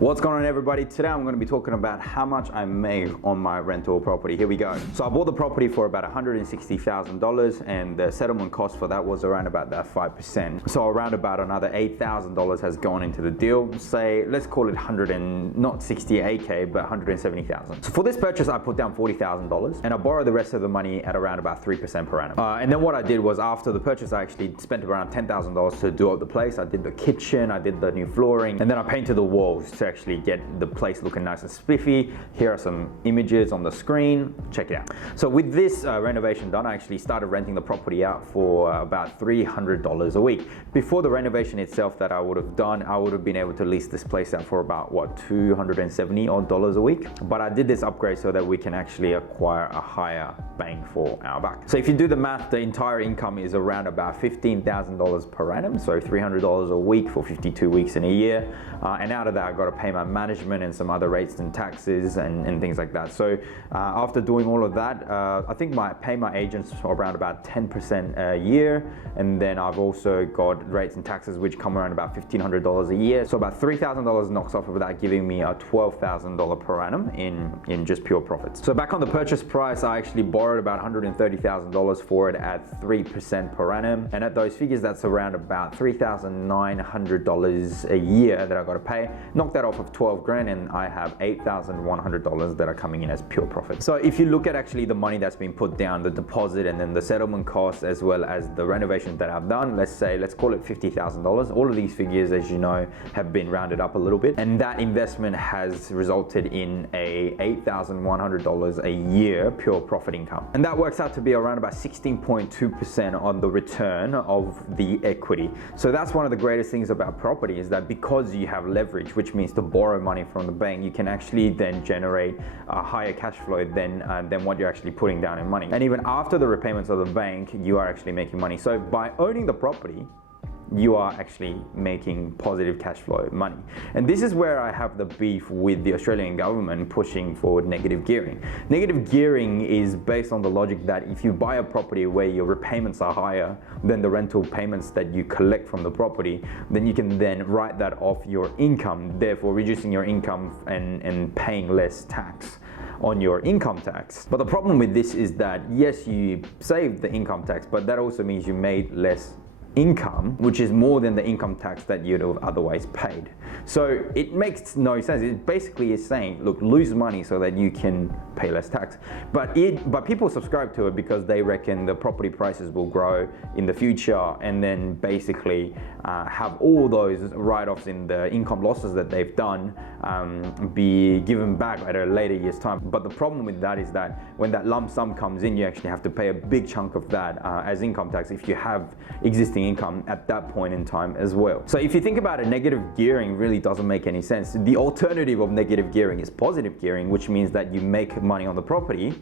What's going on, everybody? Today I'm going to be talking about how much I made on my rental property. Here we go. So I bought the property for about $160,000 and the settlement cost for that was around about that 5%. So around about another $8,000 has gone into the deal. Say, let's call it not 68K, but 170,000. So for this purchase, I put down $40,000 and I borrowed the rest of the money at around about 3% per annum. And then what I did was, after the purchase, I actually spent around $10,000 to do up the place. I did the kitchen, I did the new flooring, and then I painted the walls to actually get the place looking nice and spiffy. Here are some images on the screen. Check it out. So with this renovation done, I actually started renting the property out for about $300 a week. Before the renovation itself that I would have done, I would have been able to lease this place out for about, what, $270 odd a week. But I did this upgrade so that we can actually acquire a higher bang for our buck. So if you do the math, the entire income is around about $15,000 per annum. So $300 a week for 52 weeks in a year. And out of that, I got to pay my management and some other rates and taxes and things like that. So after doing all of that, I think I pay my agents around about 10% a year. And then I've also got rates and taxes which come around about $1,500 a year. So about $3,000 knocks off of that, giving me a $12,000 per annum in just pure profits. So back on the purchase price, I actually borrowed about $130,000 for it at 3% per annum. And at those figures, that's around about $3,900 a year that I got to pay. Knock that off of 12 grand and I have $8,100 that are coming in as pure profit. So if you look at actually the money that's been put down, the deposit and then the settlement costs, as well as the renovation that I've done, let's call it $50,000. All of these figures, as you know, have been rounded up a little bit. And that investment has resulted in a $8,100 a year pure profit income. And that works out to be around about 16.2% on the return of the equity. So that's one of the greatest things about property, is that because you have leverage, which means to borrow money from the bank, you can actually then generate a higher cash flow than what you're actually putting down in money. And even after the repayments of the bank, you are actually making money. So by owning the property, you are actually making positive cash flow money. And this is where I have the beef with the Australian government pushing for negative gearing. Negative gearing is based on the logic that if you buy a property where your repayments are higher than the rental payments that you collect from the property, then you can then write that off your income, therefore reducing your income and paying less tax on your income tax. But the problem with this is that, yes, you saved the income tax, but that also means you made less income, which is more than the income tax that you'd have otherwise paid. So it makes no sense. It basically is saying, look, lose money so that you can pay less tax. But people subscribe to it because they reckon the property prices will grow in the future, and then basically have all those write-offs in the income losses that they've done be given back at a later year's time. But the problem with that is that when that lump sum comes in, you actually have to pay a big chunk of that as income tax if you have existing income at that point in time as well. So if you think about it, negative gearing really doesn't make any sense. The alternative of negative gearing is positive gearing, which means that you make money on the property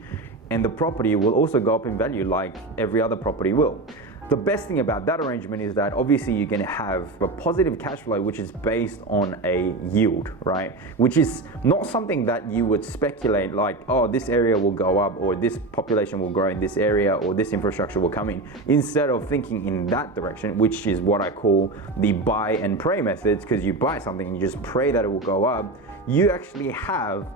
and the property will also go up in value like every other property will. The best thing about that arrangement is that obviously you're going to have a positive cash flow which is based on a yield, right? Which is not something that you would speculate like, oh, this area will go up, or this population will grow in this area, or this infrastructure will come in. Instead of thinking in that direction, which is what I call the buy and pray methods, because you buy something and you just pray that it will go up, you actually have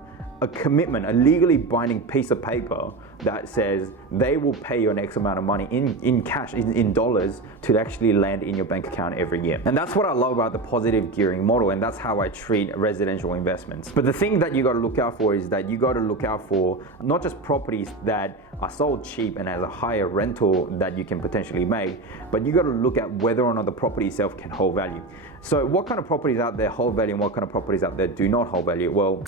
a commitment, a legally binding piece of paper that says they will pay you an X amount of money in cash, in dollars, to actually land in your bank account every year. And that's what I love about the positive gearing model, and that's how I treat residential investments. But the thing that you got to look out for is that you got to look out for not just properties that are sold cheap and has a higher rental that you can potentially make, but you got to look at whether or not the property itself can hold value. So what kind of properties out there hold value and what kind of properties out there do not hold value? Well,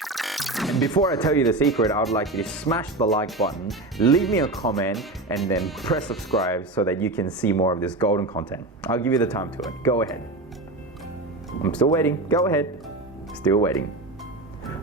and before I tell you the secret, I would like you to smash the like button, leave me a comment, and then press subscribe so that you can see more of this golden content. I'll give you the time to it. Go ahead. I'm still waiting. Go ahead. Still waiting.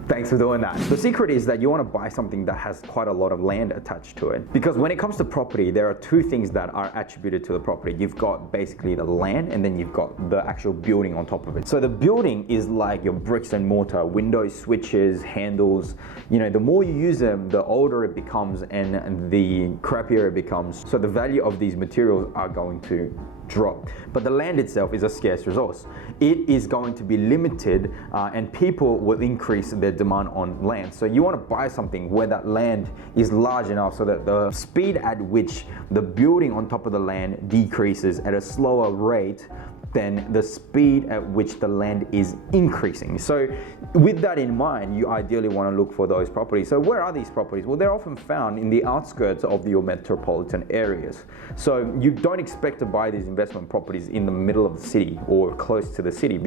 Thanks for doing that. The secret is that you want to buy something that has quite a lot of land attached to it. Because when it comes to property, there are two things that are attributed to the property. You've got basically the land, and then you've got the actual building on top of it. So the building is like your bricks and mortar, windows, switches, handles. You know, the more you use them, the older it becomes and the crappier it becomes. So the value of these materials are going to drop. But the land itself is a scarce resource. It is going to be limited and people will increase their demand on land. So you want to buy something where that land is large enough so that the speed at which the building on top of the land decreases at a slower rate than the speed at which the land is increasing. So with that in mind, you ideally want to look for those properties. So where are these properties? Well, they're often found in the outskirts of your metropolitan areas. So you don't expect to buy these investment properties in the middle of the city or close to the city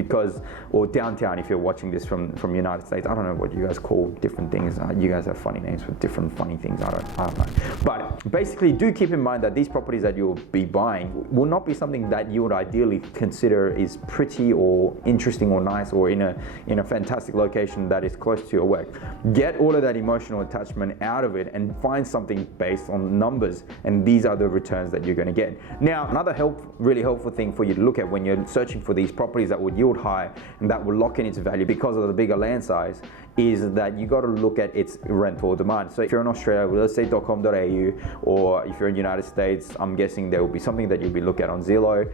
or downtown if you're watching this from the United States. I don't know what you guys call different things. You guys have funny names for different funny things. I don't know. But basically do keep in mind that these properties that you'll be buying will not be something that you would ideally consider is pretty or interesting or nice or in a fantastic location that is close to your work. Get all of that emotional attachment out of it and find something based on numbers, and these are the returns that you're going to get. Now, another really helpful thing for you to look at when you're searching for these properties that would yield high and that will lock in its value because of the bigger land size is that you got to look at its rental demand. So if you're in Australia, realestate.com.au, or if you're in the United States, I'm guessing there will be something that you'll be looking at on Zillow.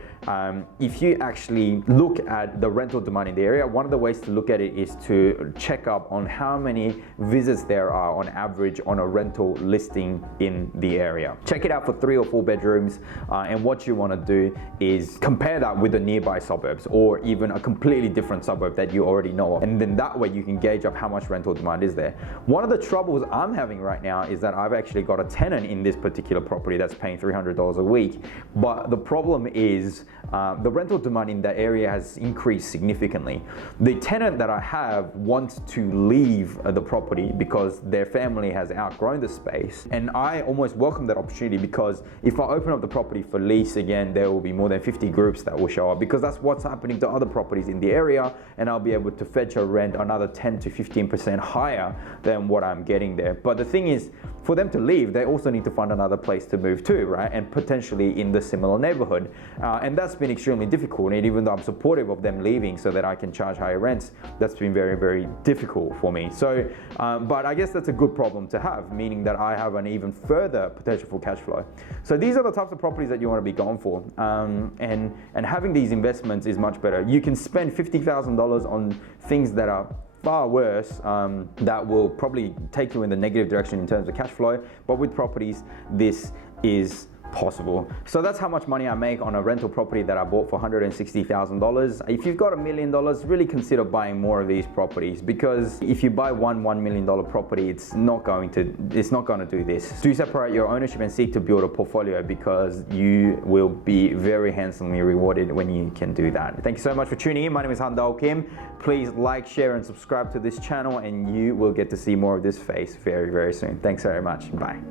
If you actually look at the rental demand in the area, one of the ways to look at it is to check up on how many visits there are on average on a rental listing in the area. Check it out for 3 or 4 bedrooms, and what you want to do is compare that with the nearby suburbs or even a completely different suburb that you already know of, and then that way you can gauge up how much rental demand is there. One of the troubles I'm having right now is that I've actually got a tenant in this particular property that's paying $300 a week, but the problem is the rental demand in that area has increased significantly. The tenant that I have wants to leave the property because their family has outgrown the space, and I almost welcome that opportunity because if I open up the property for lease again, there will be more than 50 groups that will show up because that's what's happening to other properties in the area, and I'll be able to fetch a rent another 10 to 15% higher than what I'm getting there. But the thing is, for them to leave, they also need to find another place to move to, right? And potentially in the similar neighborhood. And that's been extremely difficult. And even though I'm supportive of them leaving so that I can charge higher rents, that's been very, very difficult for me. So, but I guess that's a good problem to have, meaning that I have an even further potential for cash flow. So these are the types of properties that you want to be going for. And having these investments is much better. You can spend $50,000 on things that are far worse, that will probably take you in the negative direction in terms of cash flow, but with properties this is possible. So that's how much money I make on a rental property that I bought for $160,000. If you've got $1 million, really consider buying more of these properties, because if you buy $1 million property, it's not going to do this. Do separate your ownership and seek to build a portfolio, because you will be very handsomely rewarded when you can do that. Thank you so much for tuning in. My name is Handal Kim. Please like, share and subscribe to this channel, and you will get to see more of this face very, very soon. Thanks very much. Bye.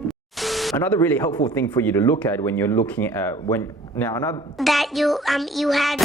Another really helpful thing for you to look at when you're looking at that you had